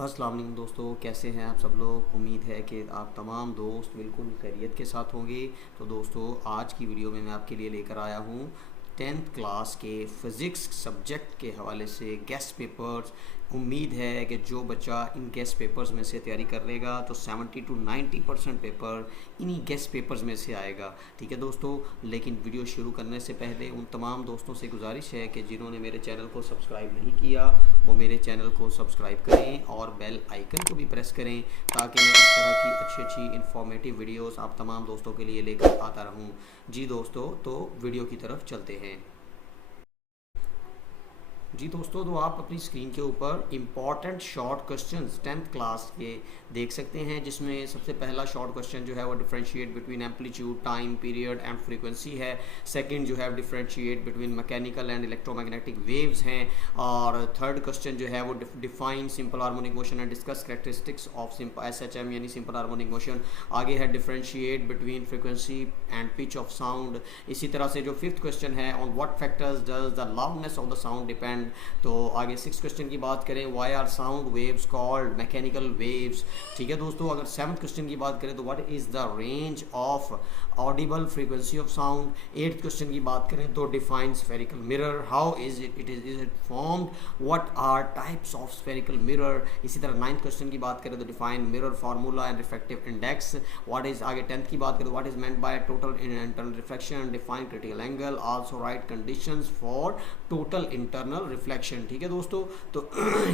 अस्सलाम वालेकुम दोस्तों, कैसे हैं आप सब लोग। उम्मीद है कि आप तमाम दोस्त बिल्कुल खैरियत के साथ होंगे। तो दोस्तों, आज की वीडियो में मैं आपके लिए लेकर आया हूँ 10th क्लास के फ़िज़िक्स सब्जेक्ट के हवाले से गेस्ट पेपर्स। उम्मीद है कि जो बच्चा इन गेस्ट पेपर्स में से तैयारी कर लेगा तो 70 to 90% पेपर इन्हीं गेस्ट पेपर्स में से आएगा। ठीक है दोस्तों, लेकिन वीडियो शुरू करने से पहले उन तमाम दोस्तों से गुजारिश है कि जिन्होंने मेरे चैनल को सब्सक्राइब नहीं किया वो मेरे चैनल को सब्सक्राइब करें और बेल आइकन को भी प्रेस करें ताकि मैं इस तरह की अच्छी अच्छी इन्फॉर्मेटिव वीडियोस आप तमाम दोस्तों के लिए लेकर आता रहूं। जी दोस्तों, तो वीडियो की तरफ चलते हैं। जी दोस्तों, तो आप अपनी स्क्रीन के ऊपर important short questions 10th class के देख सकते हैं, जिसमें सबसे पहला शॉर्ट क्वेश्चन जो है वो differentiate between amplitude, time period and frequency है। सेकंड जो है differentiate between mechanical and electromagnetic waves हैं। और थर्ड क्वेश्चन जो है वो define simple harmonic motion and discuss characteristics of SHM यानी सिंपल हार्मोनिक मोशन। आगे है differentiate between frequency and pitch of sound. इसी तरह से जो फिफ्थ क्वेश्चन है on what factors does the loudness of the sound depend. तो आगे सिक्स क्वेश्चन की बात करें, why are sound waves called mechanical waves. ठीक है दोस्तों, अगर सेवन्थ क्वेश्चन की बात करें तो what is the range of audible frequency of sound. Eighth question की बात करें तो define spherical mirror, how is it formed, what are types of spherical mirror. इसी तरह नाइन्थ क्वेश्चन की बात करें तो define mirror formula and refractive index. What is आगे टेंथ की बात करें तो what is meant by total internal reflection, define critical angle, also write conditions for total internal reflection. ठीक है दोस्तों, तो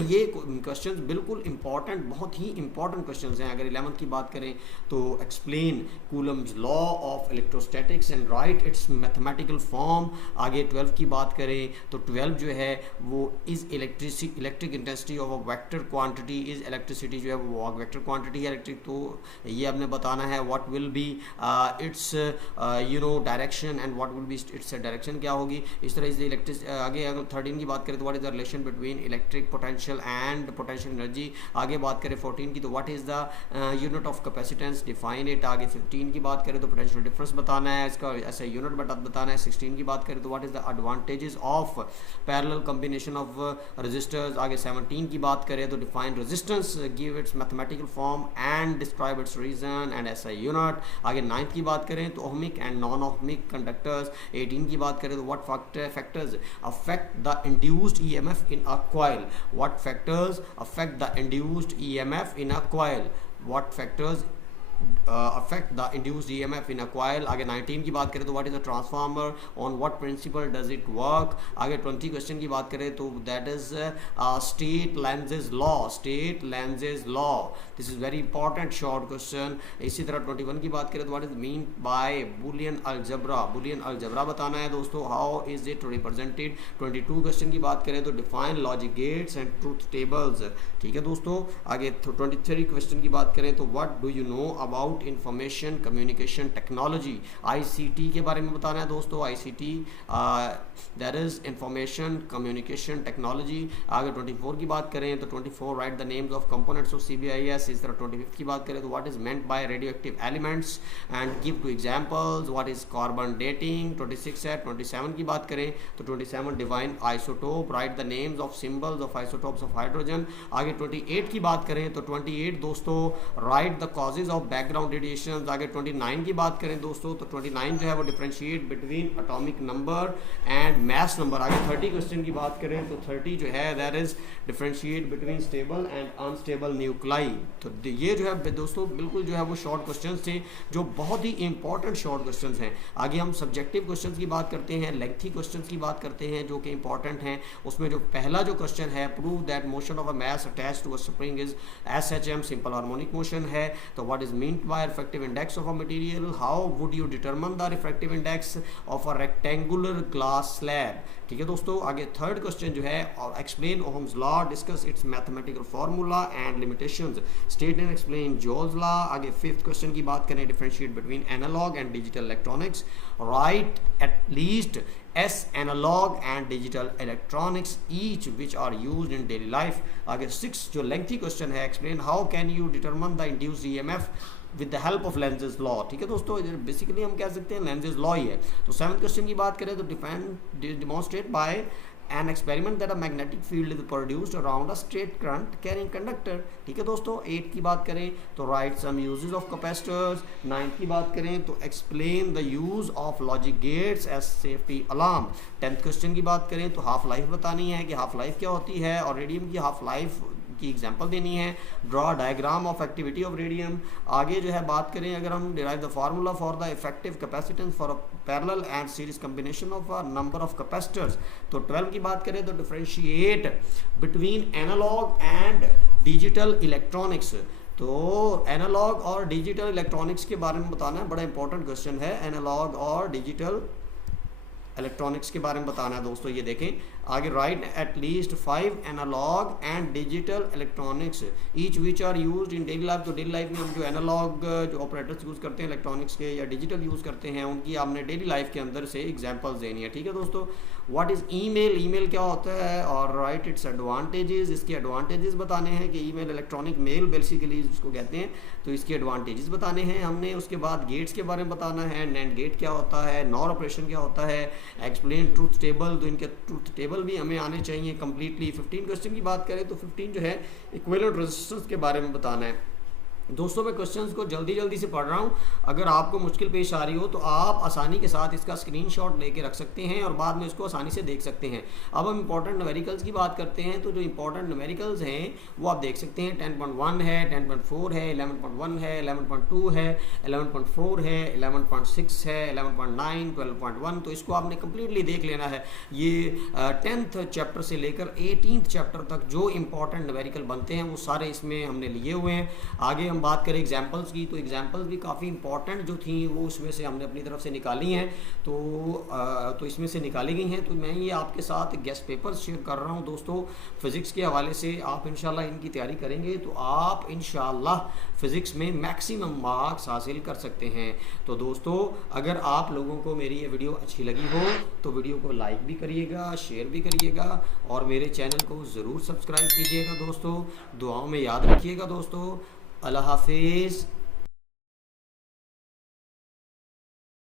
ये क्वेश्चंस बिल्कुल इंपॉर्टेंट, बहुत ही इंपॉर्टेंट क्वेश्चंस हैं। अगर 11th की बात करें तो explain Coulomb's law of electrostatics and right it's mathematical form. आगे 12th की बात करें तो 12 जो है वो is electric intensity of a vector quantity, is electricity जो है वो वेक्टर क्वांटिटी है इलेक्ट्रिक। तो ये आपने बताना है what will be its direction and what will be its direction क्या होगी। इस तरह इज इलेक्ट्रिक। आगे अगर 13 की बात करें तो what is the relation between electric potential and potential energy. आगे बात करें 14 की तो what is the unit of capacitance, define it. आगे 15 की बात करें तो पोटेंशियल डिफरेंस बताना है, इसका ऐसा यूनिट बताना है। 16 की बात करें तो what is the advantages of parallel combination of resistors. आगे 17 की बात करें तो define resistance, give its mathematical form and describe its reason and ऐसा यूनिट। आगे 9th की बात करें तो ohmic and non ohmic conductors. 18 की बात करें तो what factors affect the induced EMF in a coil, what factors affect the induced EMF in a coil, what factors affect the induced EMF in a coil। आगे 19 की बात करें तो what is a transformer, on what principle does it work. आगे 20 question की बात करें तो that is state Lenz's law, state Lenz's law, this is very important short question. इसी तरह 21 की बात करें तो what is mean by Boolean algebra, Boolean algebra बताना है दोस्तों, how is it represented. 22 question की बात करें तो define logic gates and truth tables. ठीक है दोस्तों, आगे 23 क्वेश्चन की बात करें तो what do you know about information communication technology, ICT के बारे में बताना है दोस्तों। ICT that is information communication technology. आगे 24 की बात करें तो 24 right the names of components of CBIS। इस तरह 25 की बात करें तो what is meant bye radio active elements and give to examples, what is carbon dating. 26 है। 27 की बात करें तो 27 divine isotope, right the names of symbols of isotopes of hydrogen. आगे 28 की बात करें तो 28 दोस्तों right the causes of background radiation. आगे 29 की बात करें दोस्तों तो 29 जो है वो differentiate between atomic number and mass number. आगे 30 क्वेश्चन की बात करें तो 30 जो है that is differentiate between stable and unstable nuclei. तो ये जो है दोस्तों बिल्कुल जो है वो शॉर्ट क्वेश्चन थे जो बहुत ही इंपॉर्टेंट शॉर्ट क्वेश्चन हैं। आगे हम सब्जेक्टिव क्वेश्चन की बात करते हैं, लेंथी क्वेश्चन की बात करते हैं जो कि इंपॉर्टेंट हैं। उसमें जो पहला जो क्वेश्चन है, prove that motion of a mass attached to a spring is SHM, simple harmonic motion है। तो what is mean by refractive index of a material, how would you determine the refractive index of a rectangular glass slab. ठीक है दोस्तों, आगे third question जो है explain Ohm's law, discuss its mathematical formula and limitations, state and explain Joule's law. आगे fifth question की बात करें differentiate between analog and digital electronics, write at least S analog and digital electronics each which are used in daily life। आगे 6 जो lengthy question है, explain how can you determine the induced EMF with the help of lenses law. ठीक है दोस्तों, basically हम कह सकते हैं लेंजेज लॉ ही है। तो 7th क्वेश्चन की बात करें तो define demonstrate by an experiment that a magnetic field is produced around a straight current carrying conductor. ठीक है दोस्तों, 8 की बात करें तो write some uses of capacitors. 9 की बात करें तो explain the use of logic gates as safety alarm. 10th question की बात करें तो हाफ लाइफ बतानी है कि हाफ लाइफ क्या होती है और रेडियम की हाफ लाइफ की एग्जांपल देनी है। Draw diagram of activity of radium. आगे जो है बात करें अगर हम derive the formula for the effective capacitance for a parallel and series combination of a number of capacitors. तो 12 की बात करें तो differentiate between analog and digital electronics. तो एनालॉग और डिजिटल इलेक्ट्रॉनिक्स के बारे में बताना है, बड़ा इंपॉर्टेंट क्वेश्चन है। एनालॉग और डिजिटल इलेक्ट्रॉनिक्स के बारे में बताना है दोस्तों। ये देखें आगे, write at least 5 analog and digital electronics each which are used in daily life. तो डेली लाइफ में हम जो एनालॉग जो ऑपरेटर्स यूज़ करते हैं इलेक्ट्रॉनिक्स के या डिजिटल यूज़ करते हैं उनकी आपने डेली लाइफ के अंदर से एग्जांपल्स देनी है। ठीक है दोस्तों, व्हाट इज़ ईमेल, ईमेल क्या होता है और राइट इट्स एडवांटेजेस, इसके एडवांटेजेस बताने हैं कि ईमेल इलेक्ट्रॉनिक मेल बेसिकली जिसको कहते हैं, तो इसके एडवांटेजेस बताने हैं हमने। उसके बाद गेट्स के बारे में बताना है, नैंड गेट क्या होता है, नॉर ऑपरेशन क्या होता है, एक्सप्लेन ट्रूथ टेबल, तो इनके ट्रूथ टेबल भी हमें आने चाहिए कंप्लीटली। 15 क्वेश्चन की बात करें तो 15 जो है इक्विवेलेंट रेजिस्टेंस के बारे में बताना है। दोस्तों मैं क्वेश्चंस को जल्दी जल्दी से पढ़ रहा हूँ, अगर आपको मुश्किल पेश आ रही हो तो आप आसानी के साथ इसका स्क्रीनशॉट लेके रख सकते हैं और बाद में इसको आसानी से देख सकते हैं। अब हम इंपॉर्टेंट न्यूमेरिकल्स की बात करते हैं, तो जो इंपॉर्टेंट न्यूमेरिकल्स हैं वो आप देख सकते हैं 10.1 है, 10.4 है, 11.1 है, 11.2 है, 11.4 है, 11.6 है, 11.9, 12.1। तो इसको आपने कम्प्लीटली देख लेना है। ये 10th चैप्टर से लेकर 18th चैप्टर तक जो इंपॉर्टेंट न्यूमेरिकल बनते हैं वो सारे इसमें हमने लिए हुए हैं। आगे हम बात करें एग्जाम्पल्स की, तो एग्जाम्पल्स भी काफ़ी इंपॉर्टेंट जो थी वो उसमें से हमने अपनी तरफ से निकाली हैं। तो इसमें से निकाली गई हैं। तो मैं ये आपके साथ गेस्ट पेपर्स शेयर कर रहा हूँ दोस्तों फिज़िक्स के हवाले से। आप इंशाल्लाह इनकी तैयारी करेंगे तो आप इंशाल्लाह फिज़िक्स में मैक्सिमम मार्क्स हासिल कर सकते हैं। तो दोस्तों अगर आप लोगों को मेरी ये वीडियो अच्छी लगी हो तो वीडियो को लाइक भी करिएगा, शेयर भी करिएगा और मेरे चैनल को ज़रूर सब्सक्राइब कीजिएगा दोस्तों। दुआओं में याद रखिएगा दोस्तों। अल्लाह हाफिज़।